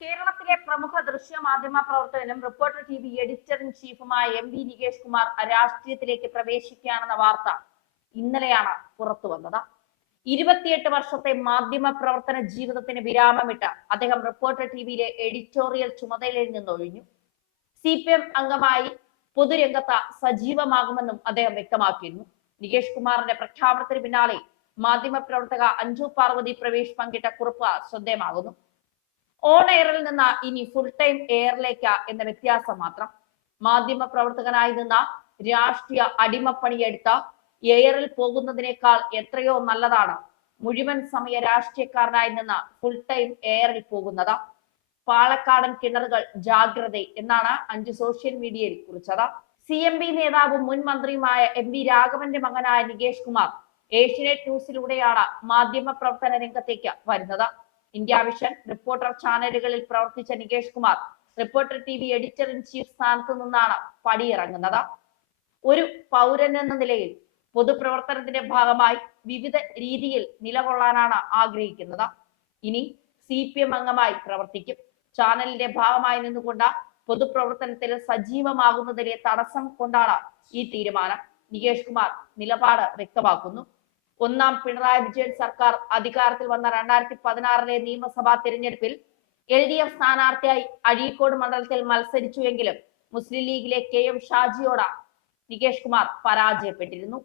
കേരളത്തിലെ പ്രമുഖ ദൃശ്യമാധ്യമ പ്രവർത്തകനും റിപ്പോർട്ടർ ടിവി എഡിറ്റർ ഇൻ ചീഫുമായ എം.വി. നികേഷ് കുമാർ രാഷ്ട്രീയത്തിലേക്ക് പ്രവേശിക്കുകയാണെന്ന വാർത്ത ഇന്നലെയാണ് പുറത്തു വന്നത്. 28 വർഷത്തെ മാധ്യമ പ്രവർത്തന ജീവിതത്തിന് വിരാമമിട്ട് അദ്ദേഹം റിപ്പോർട്ടർ ടിവിയിലെ എഡിറ്റോറിയൽ ചുമതലയിൽ നിന്നൊഴിഞ്ഞു. CPM അംഗമായി പൊതുരംഗത്ത് സജീവമാകുമെന്നും അദ്ദേഹം വ്യക്തമാക്കിയിരുന്നു. നികേഷ് കുമാറിന്റെ പ്രഖ്യാപനത്തിന് പിന്നാലെ മാധ്യമ പ്രവർത്തക അഞ്ജു പാർവതി പ്രവേശ് പങ്കിട്ട കുറിപ്പ് ശ്രദ്ധേയമാകുന്നു. ഓൺ എയറിൽ നിന്ന് ഇനി ഫുൾ ടൈം എയറിലേക്ക് എന്ന വ്യത്യാസം മാത്രം. മാധ്യമ പ്രവർത്തകനായി നിന്ന് രാഷ്ട്രീയ അടിമപ്പണിയെടുത്ത എയറിൽ പോകുന്നതിനേക്കാൾ എത്രയോ നല്ലതാണ് മുഴുവൻ സമയ രാഷ്ട്രീയക്കാരനായി നിന്ന് ഫുൾ ടൈം എയറിൽ പോകുന്നത്. പാലക്കാടൻ കിണറുകൾ ജാഗ്രത എന്നാണ് അഞ്ച് സോഷ്യൽ മീഡിയയിൽ കുറിച്ചത്. CMB നേതാവും മുൻ മന്ത്രിയുമായ MV രാഘവന്റെ മകനായ നികേഷ് കുമാർ ഏഷ്യനെറ്റ് ന്യൂസിലൂടെയാണ് മാധ്യമ പ്രവർത്തന രംഗത്തേക്ക് വരുന്നത്. ഇന്ത്യ വിഷൻ, റിപ്പോർട്ടർ ചാനലുകളിൽ പ്രവർത്തിച്ച Nikesh Kumar reporter TV editor in chief സ്ഥാനത്ത് നിന്നാണ് പടിയിറങ്ങുന്നത്. ഒരു പൗരൻ എന്ന നിലയിൽ പൊതുപ്രവർത്തനത്തിന്റെ ഭാഗമായി വിവിധ രീതിയിൽ നിലകൊള്ളാനാണ് ആഗ്രഹിക്കുന്നത്. ഇനി CPM അംഗമായി പ്രവർത്തിക്കും. ചാനലിന്റെ ഭാഗമായി നിന്നുകൊണ്ട് പൊതുപ്രവർത്തനത്തിൽ സജീവമാകുന്നതിലെ തടസ്സം കൊണ്ടാണ് ഈ തീരുമാനം. നികേഷ് കുമാർ നിലപാട് വ്യക്തമാക്കുന്നു. ഒന്നാം പിണറായി വിജയൻ സർക്കാർ അധികാരത്തിൽ വന്ന 2016 നിയമസഭാ തിരഞ്ഞെടുപ്പിൽ LDF സ്ഥാനാർത്ഥിയായി അഴീക്കോട് മണ്ഡലത്തിൽ മത്സരിച്ചുവെങ്കിലും മുസ്ലിം ലീഗിലെ KM ഷാജിയോട് നികേഷ് കുമാർ പരാജയപ്പെട്ടിരുന്നു.